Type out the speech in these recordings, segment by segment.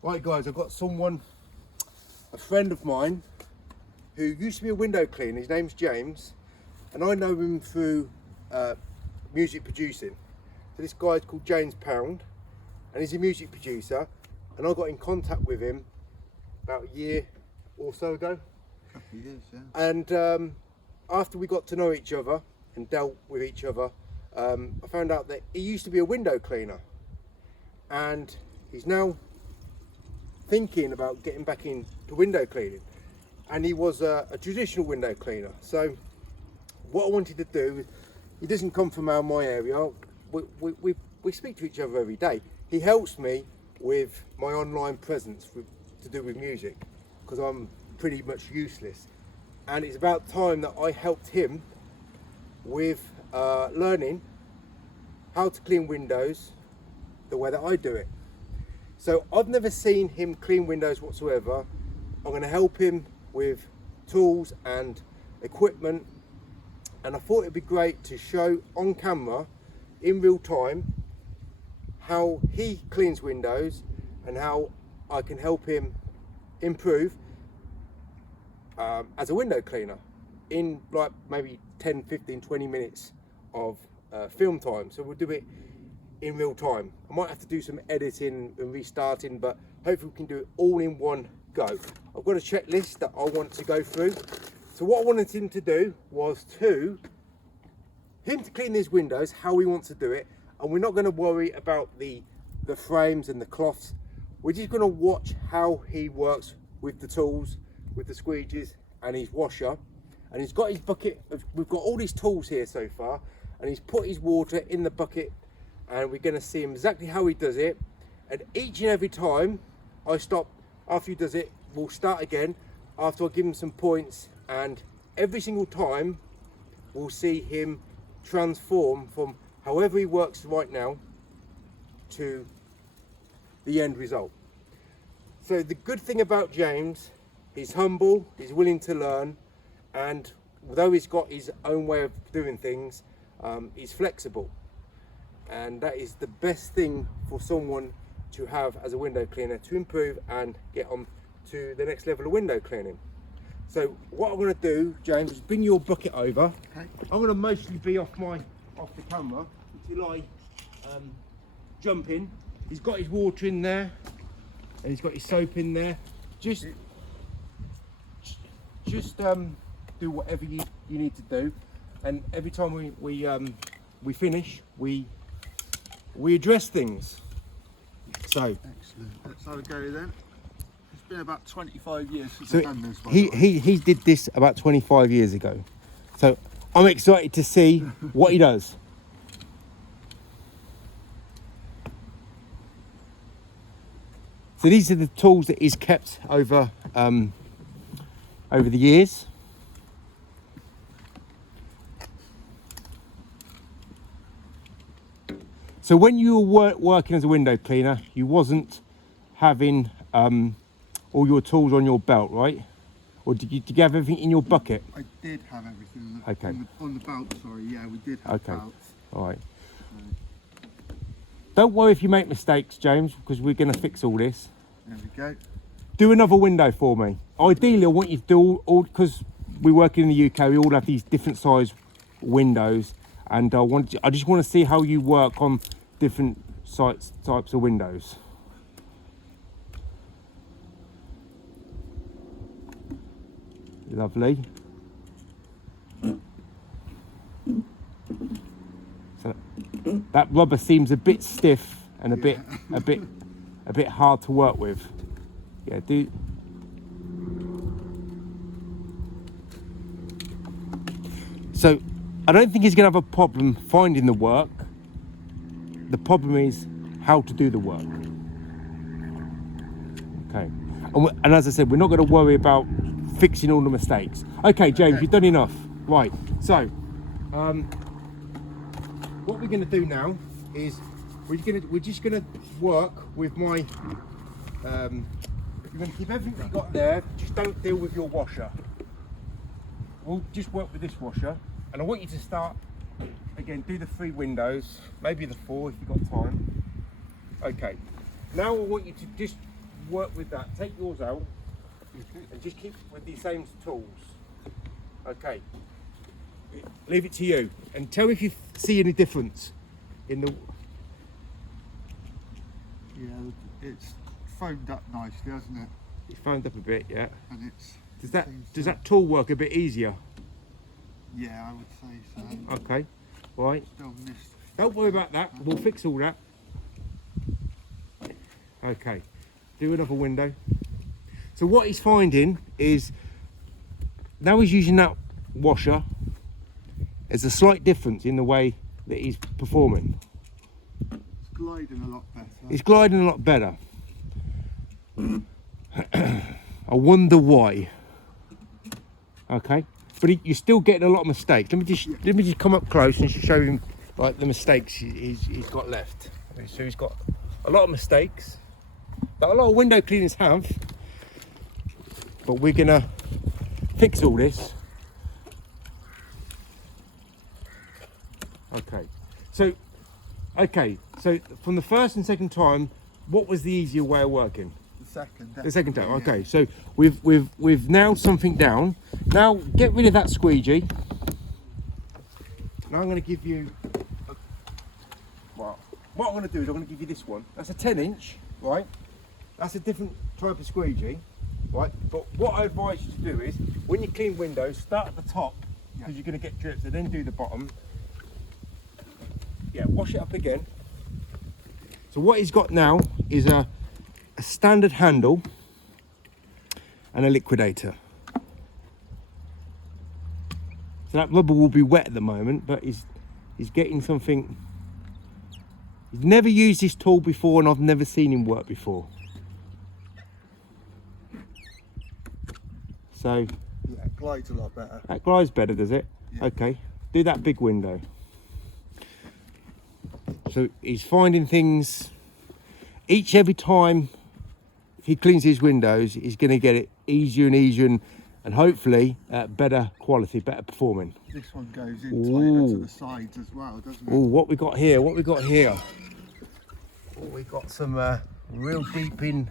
Right guys, I've got a friend of mine who used to be a window cleaner. His name's James, and I know him through music producing. So this guy's called James Pound, and he's a music producer, and I got in contact with him about a year or so ago. A couple of years, yeah. And after we got to know each other and dealt with each other, I found out that he used to be a window cleaner, and he's now thinking about getting back into window cleaning. And he was a traditional window cleaner. So what I wanted to do, he doesn't come from my area. We speak to each other every day. He helps me with my online presence to do with music, because I'm pretty much useless. And it's about time that I helped him with learning how to clean windows the way that I do it. So I've never seen him clean windows whatsoever. I'm going to help him with tools and equipment, and I thought it'd be great to show on camera in real time how he cleans windows and how I can help him improve as a window cleaner in like maybe 10, 15, 20 minutes of film time. So we'll do it in real time. I might have to do some editing and restarting, but hopefully we can do it all in one go. I've got a checklist that I want to go through. So what I wanted him to do was to clean these windows how he wants to do it, and we're not going to worry about the frames and the cloths. We're just going to watch how he works with the tools, with the squeegees and his washer. And he's got his bucket we've got all these tools here so far, and he's put his water in the bucket, and we're going to see him exactly how he does it. And each and every time I stop after he does it, we'll start again after I give him some points, and every single time we'll see him transform from however he works right now to the end result. So the good thing about James, he's humble, he's willing to learn, and although he's got his own way of doing things, he's flexible. And that is the best thing for someone to have as a window cleaner, to improve and get on to the next level of window cleaning. So what I'm going to do, James, is bring your bucket over. Okay. I'm going to mostly be off the camera until I jump in. He's got his water in there, and he's got his soap in there. Just do whatever you need to do, and every time we finish, we address things. So Excellent. Let's have a go then. It's been about 25 years since so I've done this one. he did this about 25 years ago. So I'm excited to see what he does. So these are the tools that he's kept over the years. So when you were working as a window cleaner, you wasn't having all your tools on your belt, right? Or did you have everything in your bucket? I did have everything Okay. on the belt, sorry, yeah, we did have Okay. belts. All right. Don't worry if you make mistakes, James, because we're going to fix all this. There we go. Do another window for me. Ideally, I want you to do all because we work in the UK, we all have these different size windows, and I just want to see how you work on different types of windows. Lovely. So that rubber seems a bit stiff and a bit hard to work with. Yeah, do. So I don't think he's going to have a problem finding the work. The problem is how to do the work. Okay. And as I said, we're not going to worry about fixing all the mistakes. Okay, James, Okay. you've done enough. Right. So, what we're going to do now is we're just going to work with my. You're going to keep everything you've got there. Just don't deal with your washer. We'll just work with this washer, and I want you to start again. Do the 3 windows, maybe the 4 if you've got time. Okay. Now I want you to just work with that. Take yours out Okay. and just keep with the same tools. Okay. Leave it to you and tell me if you see any difference in the. Yeah, it's foamed up nicely, hasn't it? It's foamed up a bit, yeah. And it's Does that tool work a bit easier? Yeah, I would say so. Okay. Right. Still missed. Don't worry about that. We'll fix all that. Okay. Do another window. So what he's finding is now he's using that washer. There's a slight difference in the way that he's performing. It's gliding a lot better. He's gliding a lot better. I wonder why. Okay, but you're still getting a lot of mistakes. Let me just come up close and show him like the mistakes he's got left. So he's got a lot of mistakes that a lot of window cleaners have, but we're gonna fix all this. Okay, so from the first and second time, what was the easier way of working? The second time. yeah. Okay, so we've nailed something down. Now get rid of that squeegee. Now I'm going to give you. Well, what I'm going to do is I'm going to give you this one. That's a 10-inch, right? That's a different type of squeegee, right? But what I advise you to do is when you clean windows, start at the top because you're going to get drips, and then do the bottom. Yeah, wash it up again. So what he's got now is a standard handle and a liquidator. So that rubber will be wet at the moment, but he's getting something. He's never used this tool before, and I've never seen him work before. So Yeah, it glides a lot better. that glides better, does it? Yeah. Okay, do that big window. So he's finding things every time he cleans his windows, he's going to get it easier and easier and hopefully better quality, better performing. This one goes in tighter to the sides as well, doesn't it? Oh, what we got here? What we got here? Oh, we got some real deep in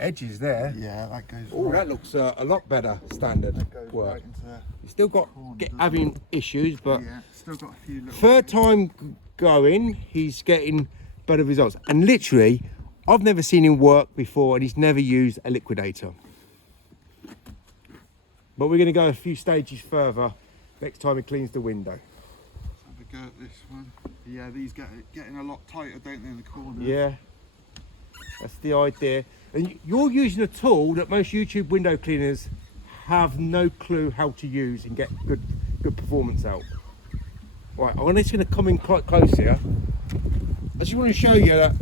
edges there. Yeah, that goes. Oh, right, that looks a lot better standard that goes work. right into the You still got having issues, but yeah, still got a few little. third time going, he's getting better results. And literally, I've never seen him work before, and he's never used a liquidator. But we're going to go a few stages further next time he cleans the window. Let's have a go at this one. Yeah, these getting a lot tighter, don't they, in the corner? Yeah, that's the idea. And you're using a tool that most YouTube window cleaners have no clue how to use and get good performance out. Right, I'm just going to come in quite close here. I just want to show you that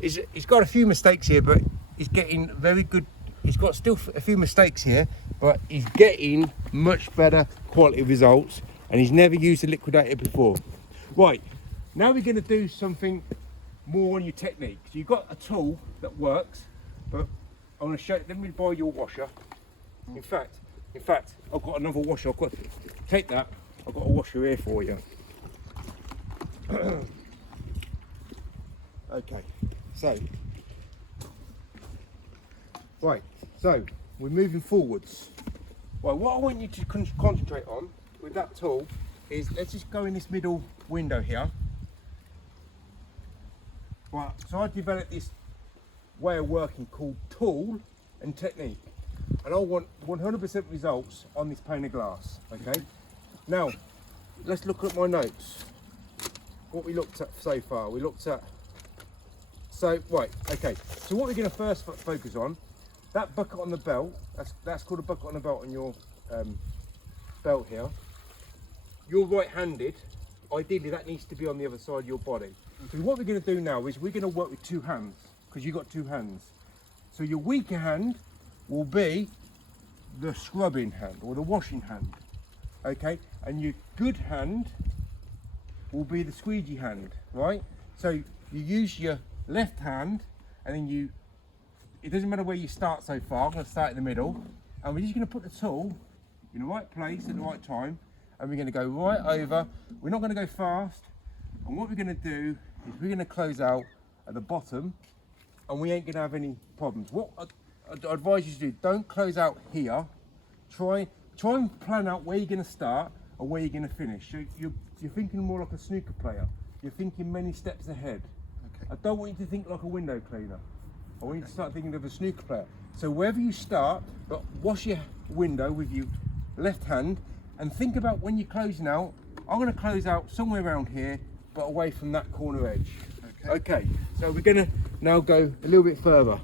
he's got a few mistakes here, but he's getting very good. He's got still a few mistakes here, but he's getting much better quality results, and he's never used a liquidator before. Right, now we're going to do something more on your technique. So you've got a tool that works, but I'm going to show you. Let me borrow your washer. In fact, I've got another washer. Take that. I've got a washer here for you. Okay, so right, so we're moving forwards. Right, what I want you to concentrate on with that tool is, let's just go in this middle window here. Right, so I developed this way of working called tool and technique, and I want 100% results on this pane of glass. Okay, now let's look at my notes. What we looked at so far, right, okay, so what we're going to first focus on, that bucket on the belt, that's called a bucket on the belt on your belt here. You're right-handed, ideally that needs to be on the other side of your body. So what we're going to do now is we're going to work with two hands, because you've got two hands. So your weaker hand will be the scrubbing hand or the washing hand, okay, and your good hand will be the squeegee hand, right? So you use your left hand, and then it doesn't matter where you start so far. I'm going to start in the middle, and we're just going to put the tool in the right place at the right time, and we're going to go right over. We're not going to go fast, and what we're going to do is we're going to close out at the bottom and we ain't gonna have any problems. What I'd advise you to do, don't close out here. Try and plan out where you're gonna start and where you're gonna finish. So you're thinking more like a snooker player. You're thinking many steps ahead. Okay. I don't want you to think like a window cleaner. I want you to start thinking of a snooker player. So wherever you start, but wash your window with your left hand and think about when you're closing out, I'm going to close out somewhere around here, but away from that corner edge. Okay, so we're going to now go a little bit further.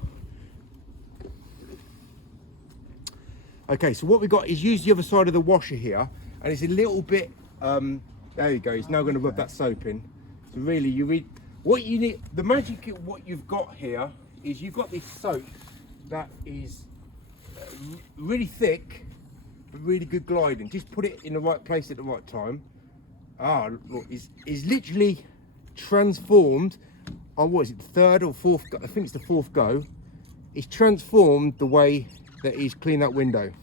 Okay, so what we've got is use the other side of the washer here, and it's a little bit, there you go, it's now going to rub that soap in. So really, what you need, the magic of what you've got here is you've got this soap that is really thick, but really good gliding. Just put it in the right place at the right time. Ah, look, is literally transformed on, what is it, the third or fourth go? I think it's the fourth go. It's transformed the way that he's cleaned that window.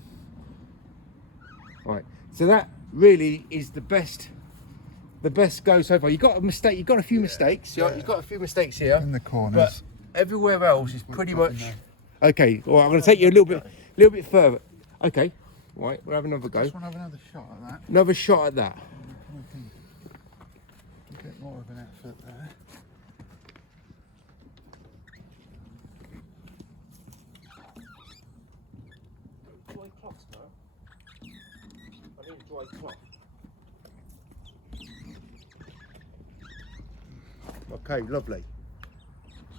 Right, so that really is the best go so far. You got a mistake, you've got a few mistakes. Yeah. You've got a few mistakes here In the corners. but everywhere else is pretty much okay. All right, I'm going to take you a little bit further. Okay, right, we'll have another go. Just want to have another shot at that. Another shot at that. A bit more of an effort there. Dry cloths, no? I need a dry cloth. Okay, lovely.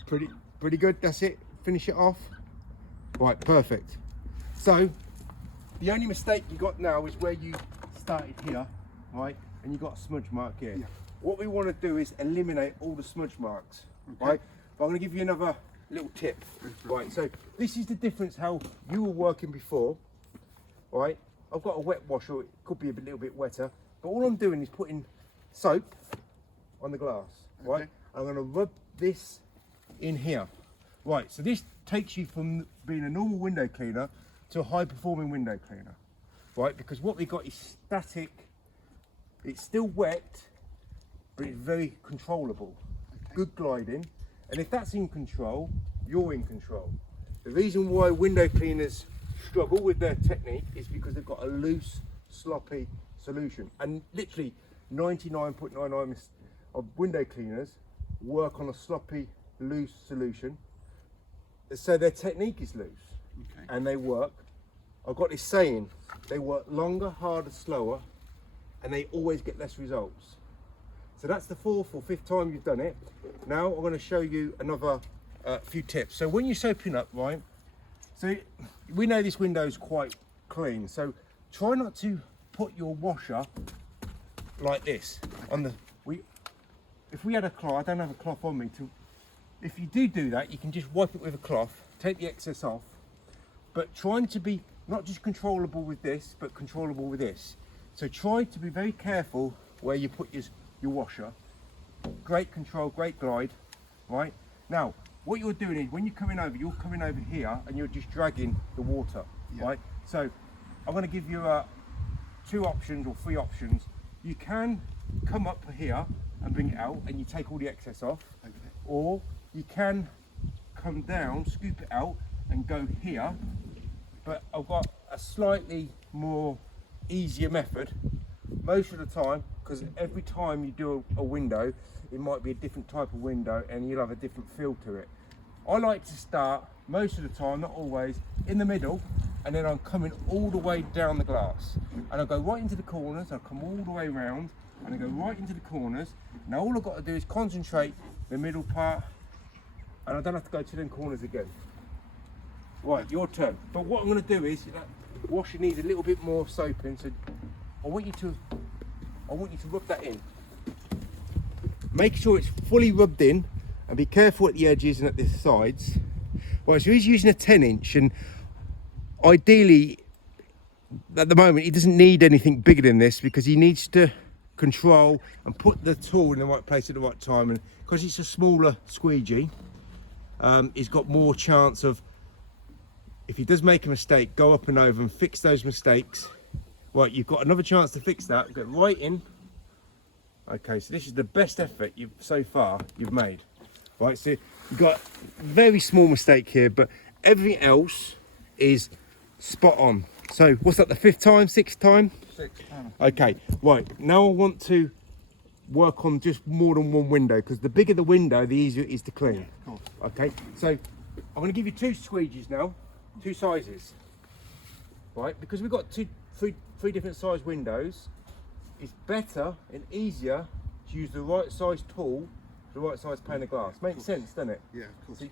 Pretty good. That's it. Finish it off. Right, perfect. So the only mistake you got now is where you started here, right? And you got a smudge mark here. Yeah. What we want to do is eliminate all the smudge marks, Okay. right? But I'm going to give you another little tip, right? So this is the difference how you were working before, right? I've got a wet washer. It could be a little bit wetter, but all I'm doing is putting soap on the glass, right? Okay. I'm going to rub this in here. Right, so this takes you from being a normal window cleaner to a high performing window cleaner, right? Because what we got is static, it's still wet, but it's very controllable, good gliding. And if that's in control, you're in control. The reason why window cleaners struggle with their technique is because they've got a loose, sloppy solution. And literally 99.99% of window cleaners work on a sloppy, loose solution. So their technique is loose, Okay. and they work. I've got this saying, they work longer, harder, slower, and they always get less results. So that's the fourth or fifth time you've done it. Now I'm going to show you another few tips. So when you're soaping up, right, so we know this window is quite clean, so try not to put your washer like this on the, if we had a cloth, I don't have a cloth on me to, if you do that, you can just wipe it with a cloth, take the excess off, but trying to be not just controllable with this, but controllable with this. So try to be very careful where you put your washer. Great control, great glide, right? Now, what you're doing is when you're coming over here and you're just dragging the water, Yeah. right? So I'm going to give you two options or three options. You can come up here and bring it out and you take all the excess off, Okay. or you can come down, scoop it out and go here, but I've got a slightly more easier method most of the time, because every time you do a window, it might be a different type of window and you'll have a different feel to it. I like to start most of the time, not always, in the middle, and then I'm coming all the way down the glass, and I go right into the corners, I come all the way around and I go right into the corners. Now all I've got to do is concentrate the middle part, and I don't have to go to them corners again. Right, your turn. But what I'm going to do is, that washer needs a little bit more soaping, so I want you to rub that in. Make sure it's fully rubbed in, and be careful at the edges and at the sides. Right, so he's using a 10-inch, and ideally, at the moment, he doesn't need anything bigger than this because he needs to control and put the tool in the right place at the right time. And because it's a smaller squeegee, he's got more chance of, if he does make a mistake, go up and over and fix those mistakes. Right, you've got another chance to fix that. Get right in. Okay, so this is the best effort so far you've made. Right, so You got very small mistake here, but everything else is spot on. So what's that, the 5th time, 6th time? 6. Okay, right, now I want to work on just more than one window, because the bigger the window, the easier it is to clean. Cool. Okay, so I'm going to give you 2 squeegees now, 2 sizes, right? Because we've got three different size windows. It's better and easier to use the right size tool, the right size pane of glass. Makes sense, doesn't it? Yeah, of course. So,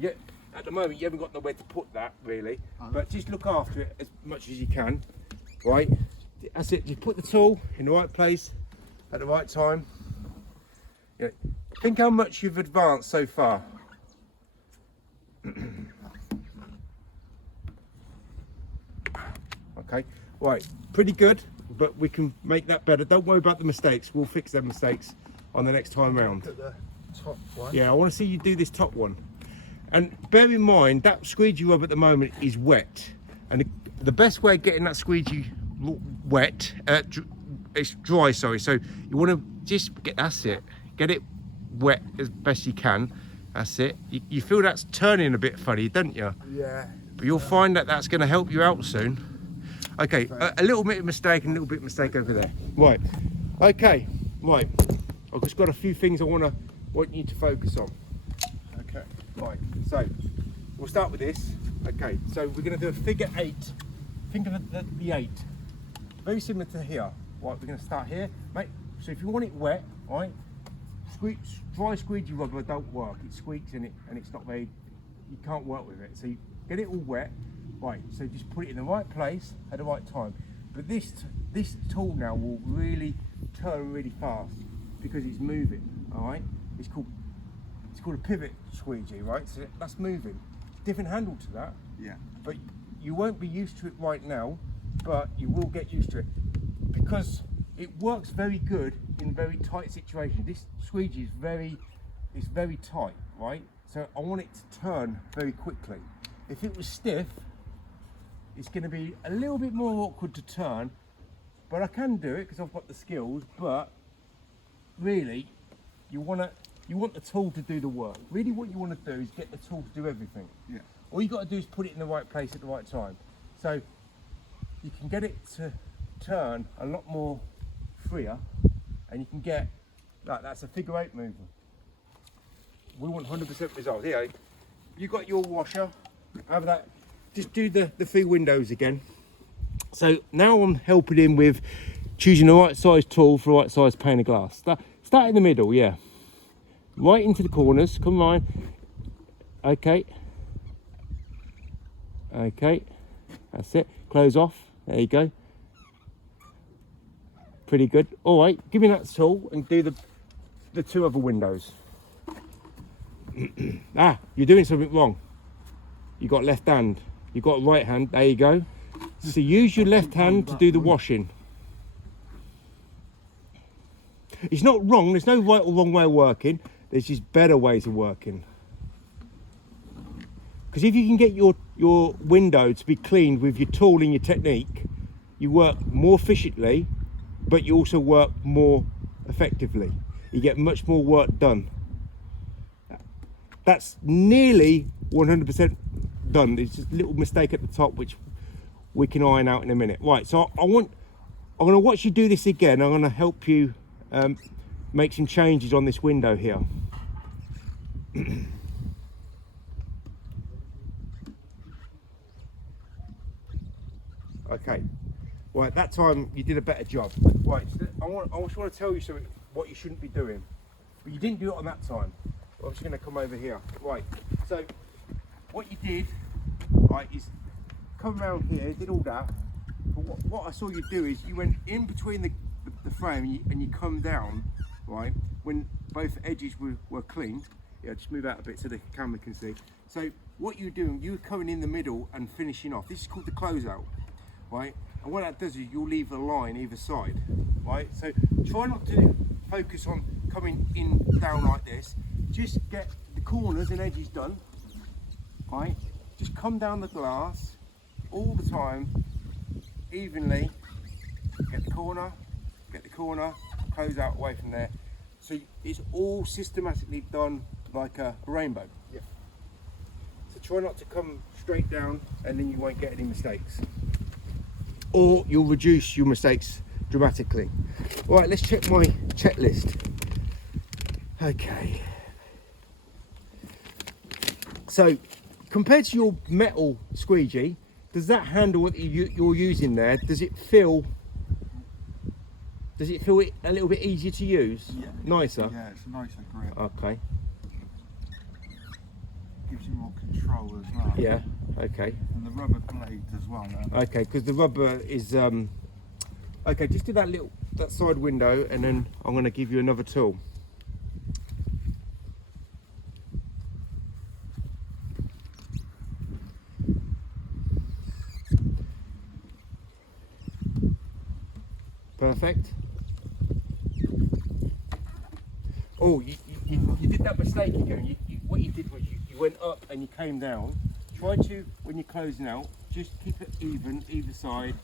yeah, at the moment you haven't got nowhere to put that really, but just look after it as much as you can, right? That's it. You put the tool in the right place at the right time. Yeah. Think how much you've advanced so far. Okay, right, pretty good, but we can make that better. Don't worry about the mistakes. We'll fix them mistakes on the next time round. Look at the top one. Yeah, I want to see you do this top one. And bear in mind that squeegee rub at the moment is wet, and the best way of getting that squeegee wet, it's dry, sorry. So you want to just that's it, get it wet as best you can. That's it. You feel that's turning a bit funny, don't you? Yeah. But you'll find that that's going to help you out soon. Okay, a little bit of mistake and a little bit of mistake over there. Right. Okay. Right. I've just got a few things I want you to focus on. Okay. Right, so we'll start with this. Okay, so we're going to do a figure 8. Think of the 8. Very similar to here. Right, we're going to start here, mate. So if you want it wet, right, dry squeegee rubber don't work. It squeaks in it, and it's not very. You can't work with it. So you get it all wet. Right, so just put it in the right place at the right time. But this tool now will really turn really fast because it's moving. All right, it's called a pivot squeegee, right? So that's moving. Different handle to that. Yeah. But you won't be used to it right now, but you will get used to it because it works very good in very tight situations. This squeegee is very tight, right? So I want it to turn very quickly. If it was stiff, it's going to be a little bit more awkward to turn, but I can do it because I've got the skills. But really, you want the tool to do the work. Really what you want to do is get the tool to do everything. Yeah. All you got to do is put it in the right place at the right time. So you can get it to turn a lot more freer, and you can get, like, that's a figure 8 movement. We want 100% results. Here, you got your washer, have that, just do the 3 windows again. So now I'm helping him with choosing the right size tool for the right size pane of glass. Start in the middle, yeah. Right into the corners, come on. Okay. Okay, that's it. Close off, there you go. Pretty good. All right, give me that tool and do the 2 other windows. You're doing something wrong. You got left hand, you got right hand, there you go. So use your left hand to do the washing. It's not wrong, there's no right or wrong way of working, there's just better ways of working. Because if you can get your window to be cleaned with your tool and your technique, you work more efficiently, but you also work more effectively. You get much more work done. That's nearly 100% done. There's just a little mistake at the top which we can iron out in a minute. Right, so I'm going to watch you do this again. I'm going to help you make some changes on this window here. Okay, right, that time you did a better job. Right, so I just want to tell you something, what you shouldn't be doing, but you didn't do it on that time. I'm just going to come over here. Right, so what you did, right, is come around here, did all that, but what I saw you do is you went in between the frame and you come down, right, when both edges were cleaned. Yeah, just move out a bit so the camera can see. So what you're doing, you're coming in the middle and finishing off. This is called the closeout, right? And what that does is you'll leave a line either side, right? So try not to focus on coming in down like this. Just get the corners and edges done, right? Just come down the glass all the time, evenly. Get the corner, close out away from there. So it's all systematically done like a rainbow. try not to come straight down, and then you won't get any mistakes. Or you'll reduce your mistakes dramatically. All right, let's check my checklist. Okay. So, compared to your metal squeegee, does that handle that you're using there, does it feel a little bit easier to use? Yeah. Nicer? Yeah, it's a nicer grip. Okay. Gives you more control as well. Yeah, okay. And the rubber blades as well. Okay, because the rubber is okay, just do that side window, and then I'm going to give you another tool. Perfect. Oh, you did that mistake again. What you did was you went up and you came down. Try to, when you're closing out, just keep it even, either side,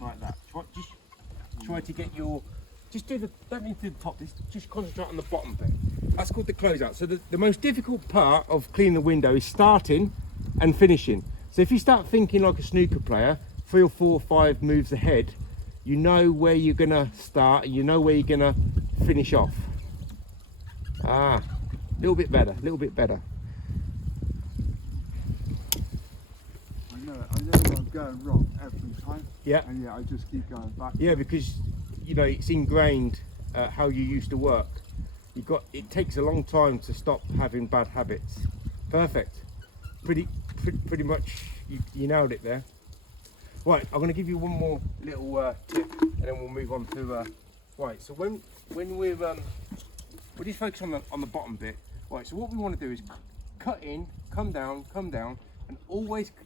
like that. Try to get your, don't need to do the top, just concentrate on the bottom bit. That's called the closeout. So the most difficult part of cleaning the window is starting and finishing. So if you start thinking like a snooker player, 3 or 4 or 5 moves ahead, you know where you're gonna start and you know where you're gonna finish off. Ah, a little bit better, a little bit better. I know where I'm going wrong every time. Yeah. And yeah, I just keep going back. Yeah, because you know it's ingrained how you used to work. It takes a long time to stop having bad habits. Perfect. Pretty much you nailed it there. Right, I'm going to give you one more little tip, and then we'll move on to right. So when we're we'll just focus on the bottom bit. Right. So what we want to do is cut in, come down, and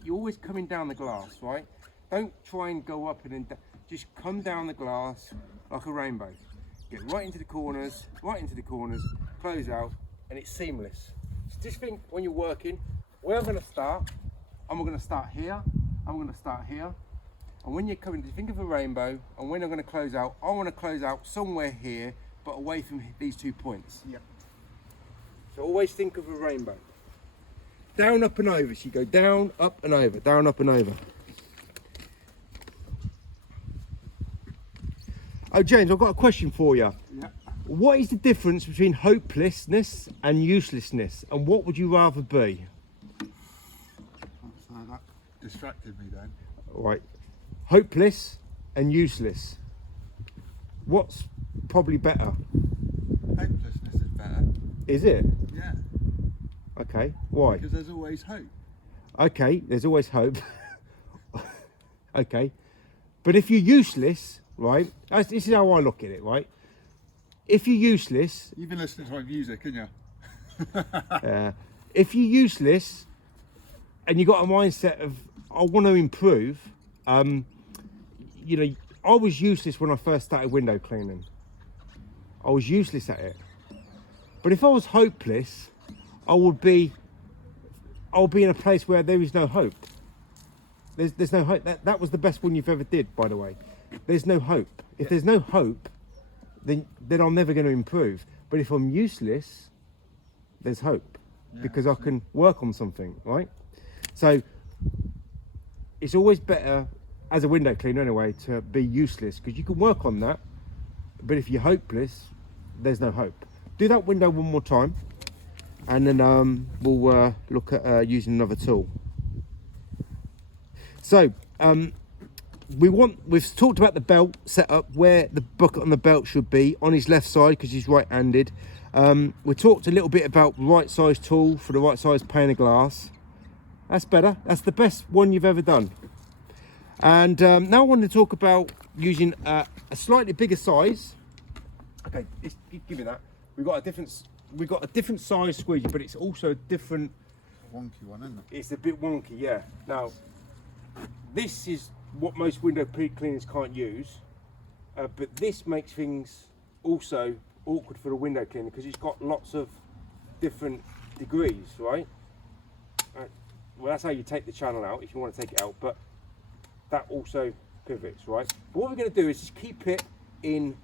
you're always coming down the glass, right? Don't try and go up and then just come down the glass like a rainbow. Get right into the corners, close out, and it's seamless. So just think when you're working, where I'm going to start. I'm going to start here. I'm going to start here. And when you're coming, think of a rainbow, and when I'm going to close out, I want to close out somewhere here, but away from these 2 points. Yeah. So always think of a rainbow. Down, up and over. So you go down, up and over, down, up and over. Oh, James, I've got a question for you. Yeah. What is the difference between hopelessness and uselessness, and what would you rather be? So that distracted me then. Right. Hopeless and useless. What's probably better? Hopelessness is better. Is it? Yeah. Okay. Why? Because there's always hope. Okay, there's always hope. Okay. But if you're useless, right? This is how I look at it, right? If you're useless, You've been listening to my music, haven't you? if you're useless and you got a mindset of I want to improve, you know, I was useless when I first started window cleaning. I was useless at it. But if I was hopeless, I'll be in a place where there is no hope. There's no hope. That was the best one you've ever did, by the way. There's no hope. If there's no hope, then I'm never going to improve. But if I'm useless, there's hope, because I can work on something, right? So it's always better as a window cleaner anyway to be useless, because you can work on that. But if you're hopeless, there's no hope. Do that window one more time, and then we'll look at using another tool. So we've talked about the belt setup, where the bucket on the belt should be on his left side because he's right-handed. We talked a little bit about right size tool for the right size pane of glass. That's better. That's the best one you've ever done. And now I want to talk about using a slightly bigger size. Okay, give me that. We've got a different size squeegee, but it's also a different. Wonky one, isn't it? It's a bit wonky, yeah. Now, this is what most window cleaners can't use, but this makes things also awkward for the window cleaner because it's got lots of different degrees, right? Well, that's how you take the channel out if you want to take it out, but that also pivots, right? But what we're going to do is just keep it in.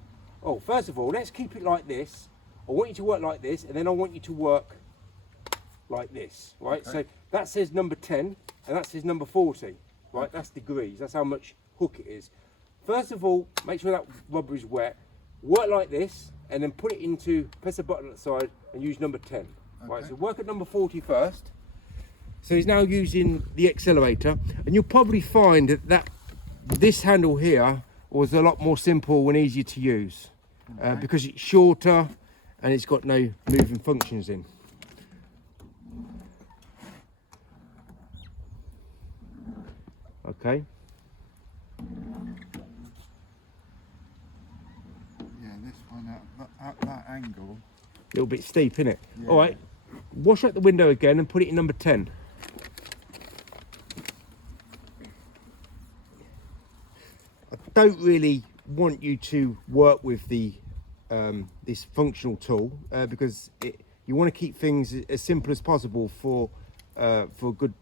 Oh, first of all, let's keep it like this. I want you to work like this, and then I want you to work like this, right? Okay. So that says number 10 and that says number 40, right? That's degrees, that's how much hook it is. First of all, make sure that rubber is wet. Work like this and then put it into, press the button at the side and use number 10. Right, Okay. so work at number 40 first. So he's now using the accelerator, and you'll probably find that this handle here was a lot more simple and easier to use because it's shorter and it's got no moving functions in. Okay. Yeah, this one at that angle. A little bit steep, isn't it? Yeah. All right. Wash out the window again and put it in number 10. I don't really want you to work with the this functional tool because you want to keep things as simple as possible for a good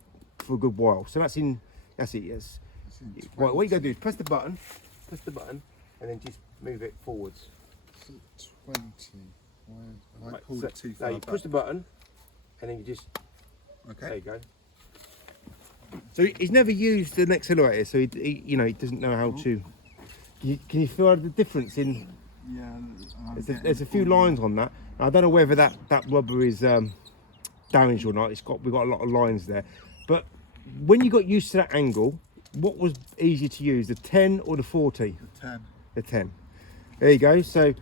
while. So that's it. Yes. It's in Right, what you got to do is press the button, and then just move it forwards. 20. Why have I pulled it too Now far you back? push the button, and then you just there Okay. you go. So he's never used an accelerator, so he doesn't know how to. Can you feel the difference in? Yeah. There's a few lines on that. I don't know whether that rubber is damaged or not. We've got a lot of lines there, but when you got used to that angle, what was easier to use, the 10 or the 40? The 10. The 10. There you go. So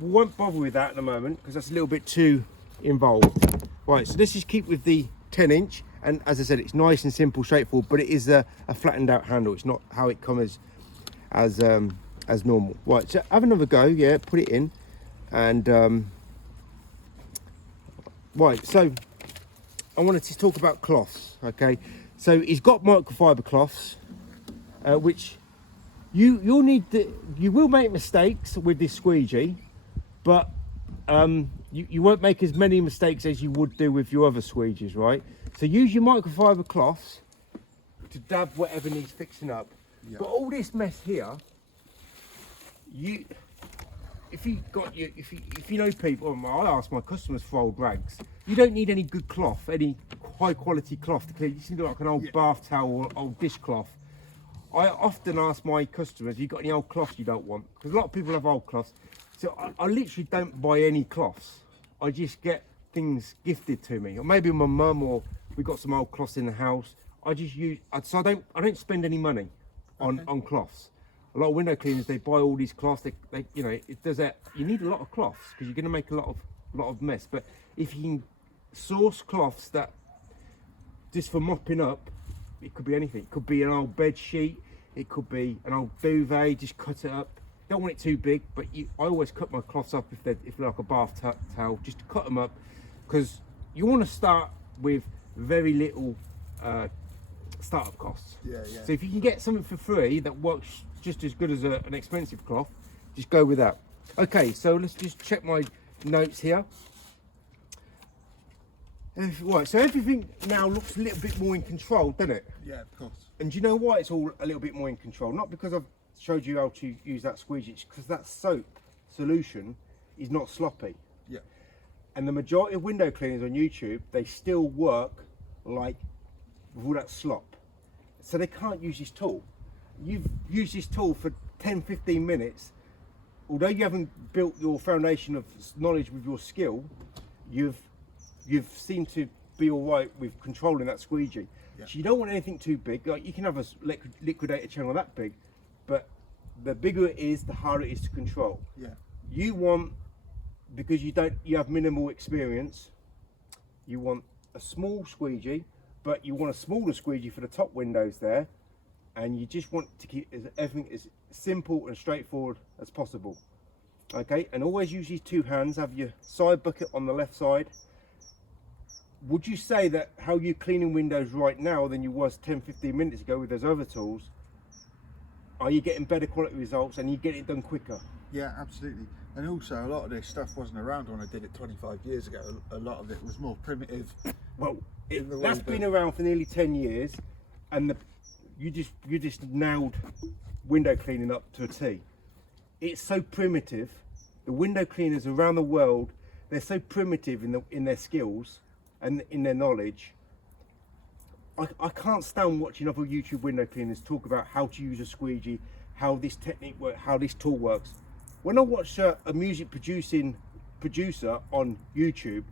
we won't bother with that at the moment because that's a little bit too involved. Right, so let's just keep with the 10-inch, and as I said, it's nice and simple, straightforward, but it is a flattened out handle. It's not how it comes as normal. Right, so have another go. Yeah, put it in, and right. So I wanted to talk about cloths. Okay, so he's got microfiber cloths, which you'll need. You will make mistakes with this squeegee, but you won't make as many mistakes as you would do with your other squeegees, right? So use your microfiber cloths to dab whatever needs fixing up. Yeah. But all this mess here, if you know people, I ask my customers for old rags. You don't need any good cloth, any high quality cloth to clean. You seem like an old bath towel or old dishcloth. I often ask my customers, "You got any old cloths you don't want?" Because a lot of people have old cloths. So I literally don't buy any cloths. I just get things gifted to me, or maybe my mum, or we got some old cloths in the house. I just use. So I don't spend any money on cloths. A lot of window cleaners, they buy all these cloths. They it does that. You need a lot of cloths because you're going to make a lot of mess. But if you can source cloths that just for mopping up, it could be anything. It could be an old bed sheet. It could be an old duvet. Just cut it up. Don't want it too big, but I always cut my cloths up if they're like a bath towel, just to cut them up, because you want to start with very little startup costs. Yeah. So if you can get something for free that works just as good as an expensive cloth, just go with that. Okay, so let's just check my notes here. Right, so everything now looks a little bit more in control, doesn't it? Yeah, of course. And do you know why it's all a little bit more in control? Not because I've showed you how to use that squeegee, it's because that soap solution is not sloppy. Yeah. And the majority of window cleaners on YouTube, they still work like with all that slop. So they can't use this tool. You've used this tool for 10-15 minutes. Although you haven't built your foundation of knowledge with your skill, you've seemed to be all right with controlling that squeegee. Yeah. So you don't want anything too big. Like you can have a liquidator channel that big, but the bigger it is, the harder it is to control. Yeah. You want, because you have minimal experience, you want a small squeegee, but you want a smaller squeegee for the top windows there, and you just want to keep everything as simple and straightforward as possible. Okay, and always use these two hands. Have your side bucket on the left side. Would you say that how you're cleaning windows right now than you was 10-15 minutes ago with those other tools? Are you getting better quality results and you get it done quicker? Yeah, absolutely. And also, a lot of this stuff wasn't around when I did it 25 years ago. A lot of it was more primitive. Well, In the way that's that- been around for nearly 10 years, and you just nailed window cleaning up to a T. It's so primitive. The window cleaners around the world, they're so primitive in their skills. and in their knowledge. I can't stand watching other YouTube window cleaners talk about how to use a squeegee, how this technique works, how this tool works. When I watch a music producer on YouTube,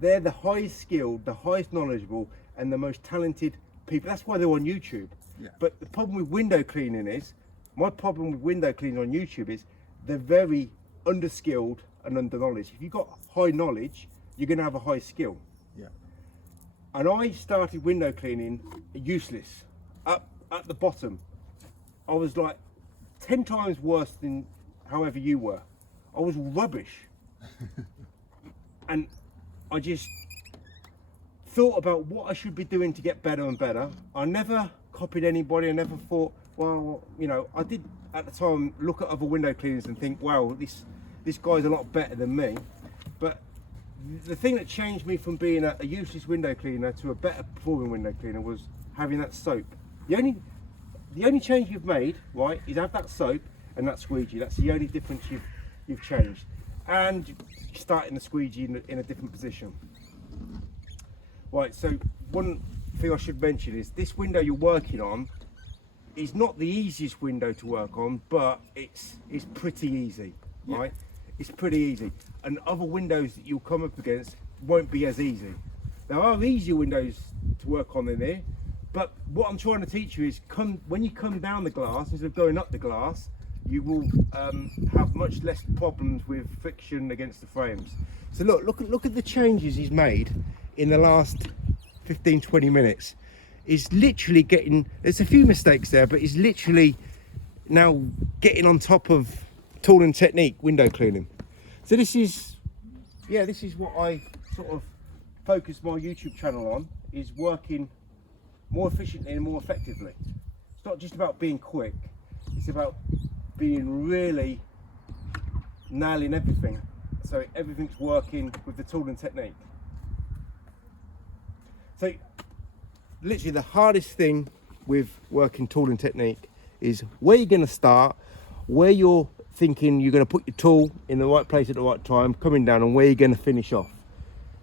they're the highest skilled, the highest knowledgeable, and the most talented people. That's why they're on YouTube. Yeah. But the problem with window cleaning is, my problem with window cleaning on YouTube is they're very underskilled and underknowledge. If you've got high knowledge, you're going to have a high skill. Yeah. And I started window cleaning useless, up at the bottom. I was like 10 times worse than however you were. I was rubbish. And I just thought about what I should be doing to get better and better. I never copied anybody. I never thought, well, you know, I did at the time look at other window cleaners and think, wow, this guy's a lot better than me. But the thing that changed me from being a useless window cleaner to a better performing window cleaner was having that soap. The only change you've made, right, is have that soap and that squeegee. That's the only difference you've changed. And starting the squeegee in a different position. Right, so one thing I should mention is this window you're working on is not the easiest window to work on, but it's pretty easy, right? It's pretty easy. And other windows that you'll come up against won't be as easy. There are easier windows to work on in there, but what I'm trying to teach you is when you come down the glass, instead of going up the glass, you will have much less problems with friction against the frames. So look at the changes he's made in the last 15-20 minutes. He's literally there's a few mistakes there, but he's literally now getting on top of Tool and Technique window cleaning. So this is what I sort of focus my YouTube channel on, is working more efficiently and more effectively. It's not just about being quick, it's about being really nailing everything, so everything's working with the Tool and Technique. So literally the hardest thing with working Tool and Technique is where you're going to start, where you're thinking you're going to put your tool in the right place at the right time, coming down, and where you're going to finish off.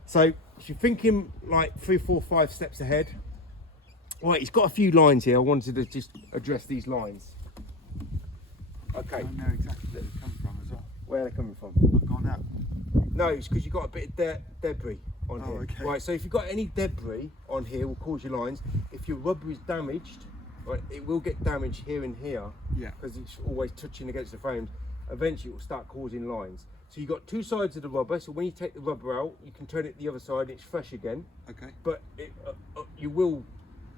So if you're thinking like 3, 4, 5 steps ahead, right, he's got a few lines here. I wanted to just address these lines. Okay. I know exactly where they come from as well. Where they're coming from? I've gone out. No, it's because you've got a bit of debris on here. Okay. Right, so if you've got any debris on here, will cause your lines. If your rubber is damaged, right, it will get damaged here and here. Yeah. Because it's always touching against the frames. Eventually, it will start causing lines. So you've got two sides of the rubber. So when you take the rubber out, you can turn it the other side. It's fresh again. Okay. But you will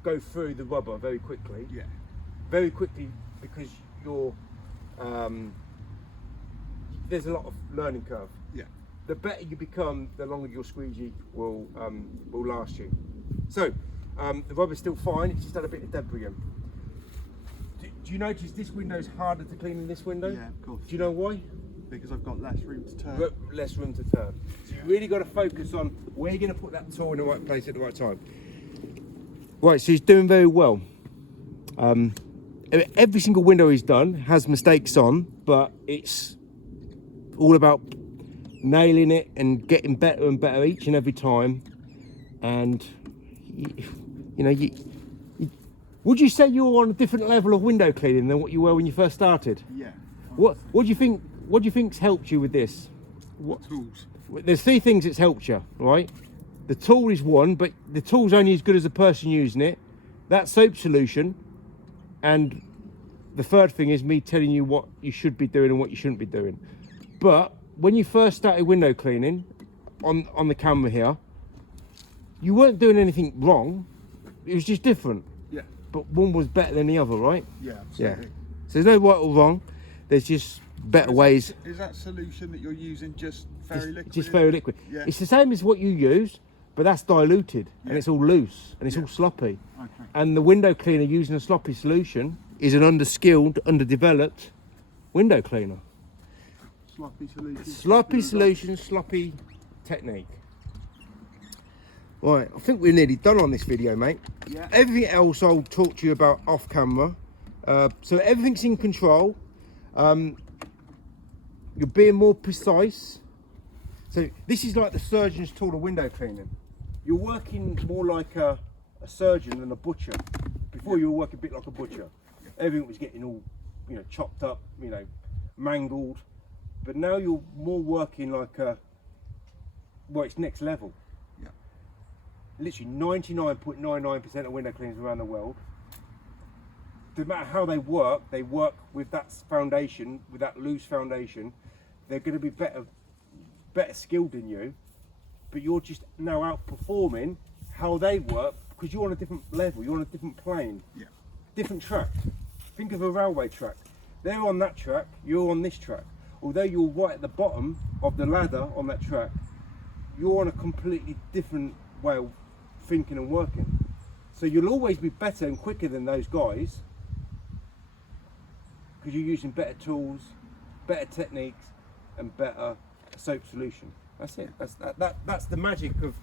go through the rubber very quickly. Yeah. Very quickly, because you're there's a lot of learning curve. Yeah. The better you become, the longer your squeegee will last you. So the rubber's still fine, it's just had a bit of debris in. Do you notice this window's harder to clean than this window? Yeah, of course. Do you know why? Because I've got less room to turn. Less room to turn. So you really got to focus on where you're going to put that tool in the right place at the right time. Right, so he's doing very well. Every single window he's done has mistakes on, but it's all about nailing it and getting better and better each and every time. And you know, would you say you're on a different level of window cleaning than what you were when you first started? Yeah. What do you think? What do you think's helped you with this? What tools? There's 3 things that's helped you, right? The tool is one, but the tool's only as good as the person using it. That soap solution, and the third thing is me telling you what you should be doing and what you shouldn't be doing. But when you first started window cleaning, on the camera here, you weren't doing anything wrong. It was just different. Yeah. But one was better than the other, right? Yeah, Yeah. absolutely. So there's no right or wrong. There's just better ways. Is that solution that you're using just very liquid? Just very liquid. Yeah. It's the same as what you use, but that's diluted and it's all loose and it's all sloppy. Okay. And the window cleaner using a sloppy solution is an underskilled, underdeveloped window cleaner. Sloppy solution. Sloppy solution, sloppy technique. Right, I think we're nearly done on this video, mate. Yeah. Everything else I'll talk to you about off camera. So everything's in control. You're being more precise. So this is like the surgeon's tool of window cleaning. you're working more like a surgeon than a butcher. Before you were working a bit like a butcher. Everything was getting all, you know, chopped up, you know, mangled. But now you're more working like well, it's next level. Yeah. Literally 99.99% of window cleaners around the world, no matter how they work with that foundation, with that loose foundation. They're going to be better skilled than you, but you're just now outperforming how they work because you're on a different level, you're on a different plane, different track. Think of a railway track. They're on that track, you're on this track. Although you're right at the bottom of the ladder on that track, you're on a completely different way of thinking and working. So you'll always be better and quicker than those guys because you're using better tools, better techniques, and better soap solution. That's it. That's the magic of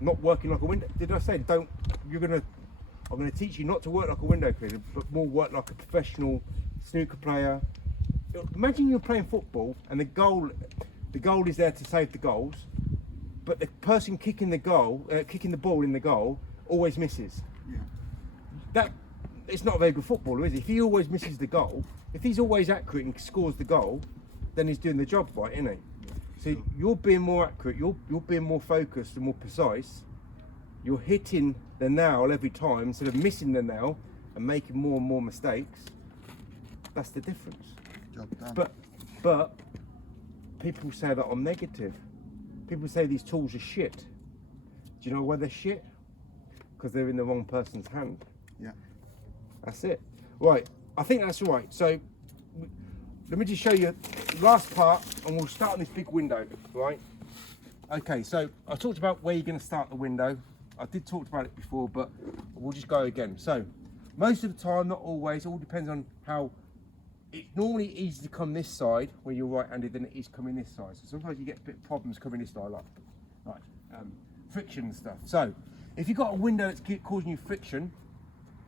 not working like a window. Did I say I'm gonna teach you not to work like a window cleaner, but more work like a professional snooker player. Imagine you're playing football and the goal is there to save the goals, but the person kicking the ball in the goal always misses. Yeah. That it's not a very good footballer, is he? If he always misses the goal, if he's always accurate and scores the goal, then he's doing the job right, isn't he? So you're being more accurate, you're being more focused and more precise. You're hitting the nail every time instead of missing the nail and making more and more mistakes. That's the difference. Job done. But people say that I'm negative. People say these tools are shit. Do you know why they're shit? Because they're in the wrong person's hand. Yeah. That's it. Right, I think that's right. So let me just show you the last part and we'll start on this big window, right? Okay, so I talked about where you're going to start the window. I did talk about it before, but we'll just go again. So most of the time, not always, it all depends on how. It's normally easy to come this side when you're right-handed than it is coming this side. So sometimes you get a bit of problems coming this side, like friction and stuff. So if you've got a window that's causing you friction,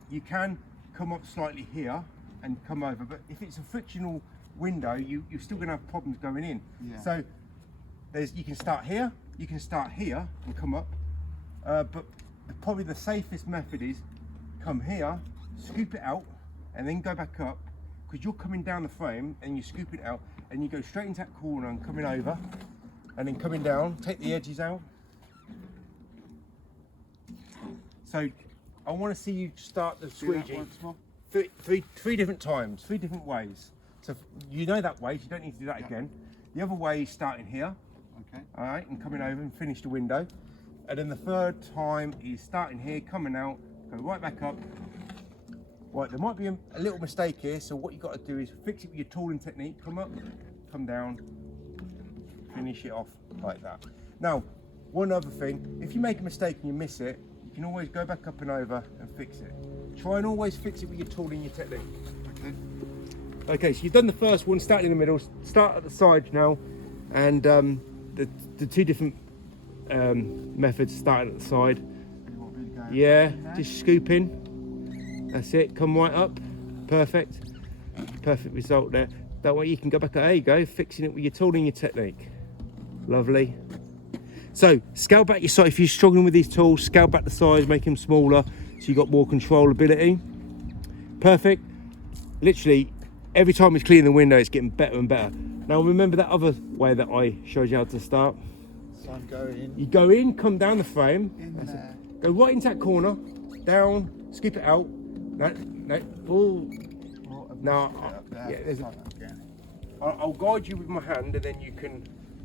you can come up slightly here and come over. But if it's a frictional window, you're still going to have problems going in. Yeah. So you can start here, you can start here and come up. But probably the safest method is come here, scoop it out, and then go back up. Because you're coming down the frame and you scoop it out and you go straight into that corner and coming over and then coming down, take the edges out. So I want to see you start the squeegee three different times, 3 different ways. So you know that way, so you don't need to do that again. The other way is starting here, Okay. all right, and coming over and finish the window. And then the third time is starting here, coming out, go right back up. Right, there might be a little mistake here, so what you've got to do is fix it with your tooling technique. Come up, come down, finish it off like that. Now, one other thing, if you make a mistake and you miss it, you can always go back up and over and fix it. Try and always fix it with your tooling, your technique. Okay. Okay, so you've done the first one, start in the middle, start at the sides now, and the 2 different methods, starting at the side. You want me to go Yeah, in there? just scoop in. That's it, come right up. Perfect. Perfect result there. That way you can go back, there you go, fixing it with your tooling, your technique. Lovely. So, scale back your size. If you're struggling with these tools, scale back the size, make them smaller so you've got more controllability. Perfect. Literally, every time it's cleaning the window, it's getting better and better. Now, remember that other way that I showed you how to start? So I'm going You go in, come down the frame. in That's it. there. Go right into that corner, down, scoop it out. No, pull. Oh, I've No, missed it up there. yeah, there's a- Start that again. I'll guide you with my hand and then you can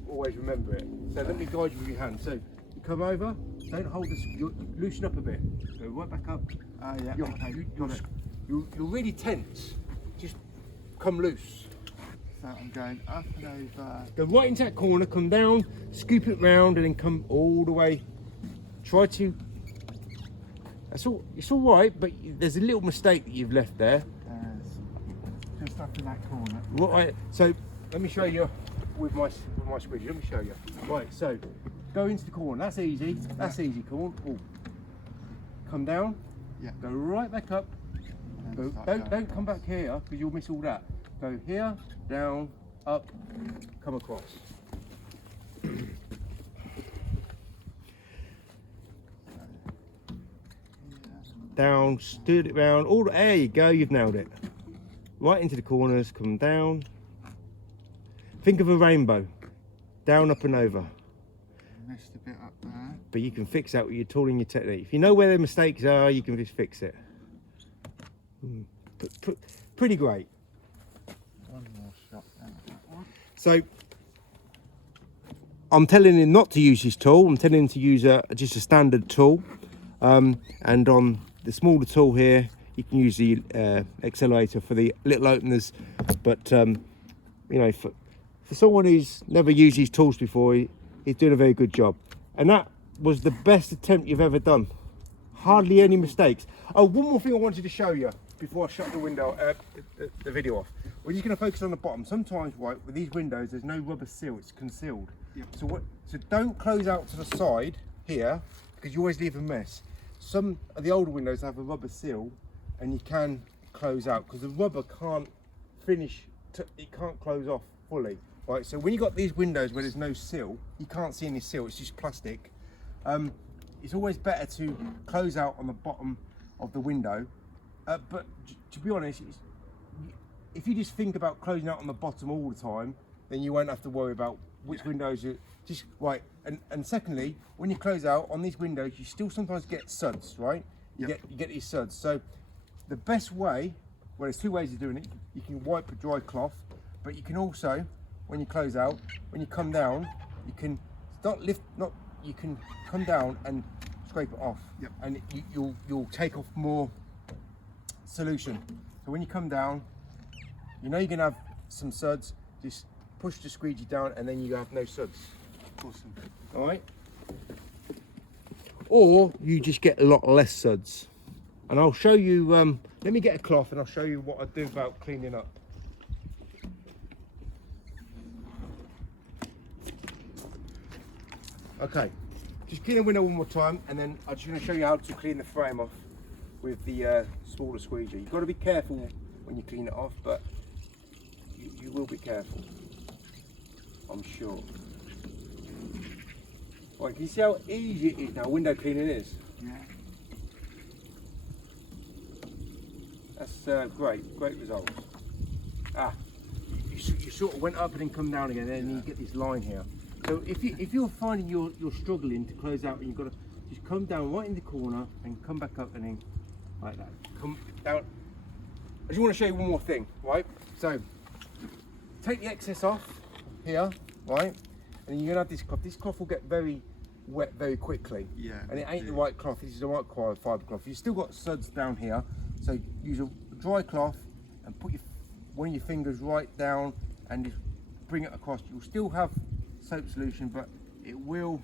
always remember it. So let me guide you with your hand. So you come over, don't hold this, loosen up a bit. Go right back up. Yeah. You're, Okay. you're, Got it. you're really tense. Just come loose. So I'm going up and over. Go right into that corner, come down, scoop it round and then come all the way. Try to, it's all right, but there's a little mistake that you've left there. Just up in that corner. Right, so let me show you with my squeegee. Let me show you. Right, so go into the corner. That's easy. That's easy. Corner. Oh. Come down. Yeah. Go right back up. And Go, start don't going. come back here because you'll miss all that. Go here, down, up, come across. down, stirred it round. All there you go, you've nailed it. Right into the corners, come down. Think of a rainbow, down, up and over. Missed a bit up there. But you can fix that with your tool and your technique. If you know where the mistakes are, you can just fix it. Pretty great. One more shot down that one. So I'm telling him not to use his tool. I'm telling him to use just a standard tool. And on the smaller tool here, you can use the accelerator for the little openers. But you know, for someone who's never used these tools before, he's doing a very good job. And that was the best attempt you've ever done. Hardly any mistakes. Oh, one more thing I wanted to show you before I shut the window, the video off. We're just going to focus on the bottom. Sometimes, right, with these windows, there's no rubber seal; it's concealed. Yep. So don't close out to the side here, because you always leave a mess. Some of the older windows have a rubber seal, and you can close out because the rubber can't finish. It can't close off fully. Right. So when you got these windows where there's no seal, you can't see any seal. It's just plastic. It's always better to close out on the bottom of the window. But to be honest, if you just think about closing out on the bottom all the time, then you won't have to worry about which windows you just right. And secondly, when you close out on these windows, you still sometimes get suds, right? You get these suds. So the best way, well, there's two ways of doing it. You can wipe a dry cloth, but you can also, when you close out, when you come down, you can you can come down and scrape it off, and you'll take off more solution. So when you come down, you know you're gonna have some suds. Just push the squeegee down, and then you have no suds. Awesome. All right. Or you just get a lot less suds. And I'll show you. Let me get a cloth, and I'll show you what I do about cleaning up. Okay. Just clean the window one more time, and then I'm just going to show you how to clean the frame off with the smaller squeegee. You've got to be careful when you clean it off, but you will be careful, I'm sure. Right, can you see how easy it is now? Window cleaning is. Yeah. That's great results. You sort of went up and then come down again, and then you get this line here. So if you're finding you're struggling to close out, and you've got to just come down right in the corner and come back up, and then like that. Come down. I just want to show you one more thing, right? So take the excess off here, right? And you're gonna have this cloth. This cloth will get very wet very quickly. Yeah. And it ain't the right cloth. This is the right fibre cloth. You've still got suds down here, so use a dry cloth and put one of your fingers right down and just bring it across. You'll still have soap solution, but it will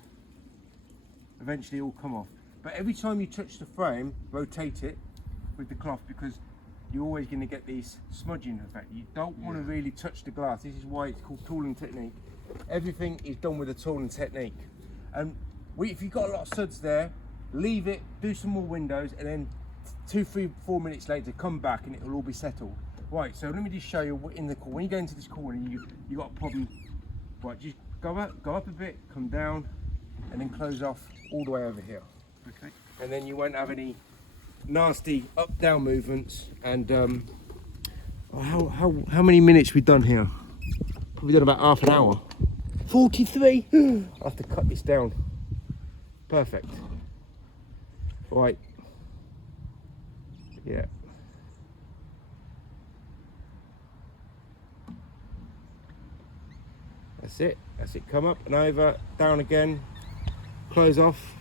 eventually all come off. But every time you touch the frame, rotate it with the cloth, because you're always going to get these smudging effect. You don't want to really touch the glass. This is why it's called tooling technique. Everything is done with a tooling technique. And if you've got a lot of suds there, leave it, do some more windows, and then 2, 3, 4 minutes later come back and it will all be settled. Right, so let me just show you what in the corner. When you go into this corner, you got a problem. Right, just go up a bit, come down, and then close off all the way over here. Okay. And then you won't have any nasty up-down movements. And how many minutes we've done here? Probably done about half an hour. 43. I'll have to cut this down. Perfect. Right. Yeah. That's it. That's it. Come up and over, down again. Close off.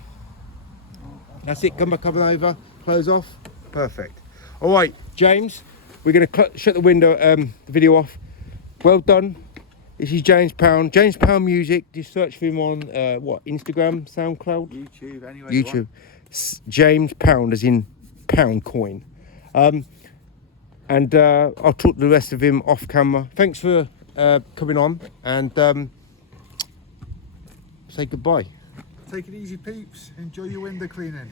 That's it. Come back up and over. Close off. Perfect. All right, James. We're going to shut the window, the video off. Well done. This is James Pound. James Pound Music. Just search for him on Instagram, SoundCloud, YouTube. Anyway. YouTube. James Pound, as in pound coin. And I'll talk to the rest of him off camera. Thanks for coming on, and say goodbye. Take it easy, peeps. Enjoy your window cleaning.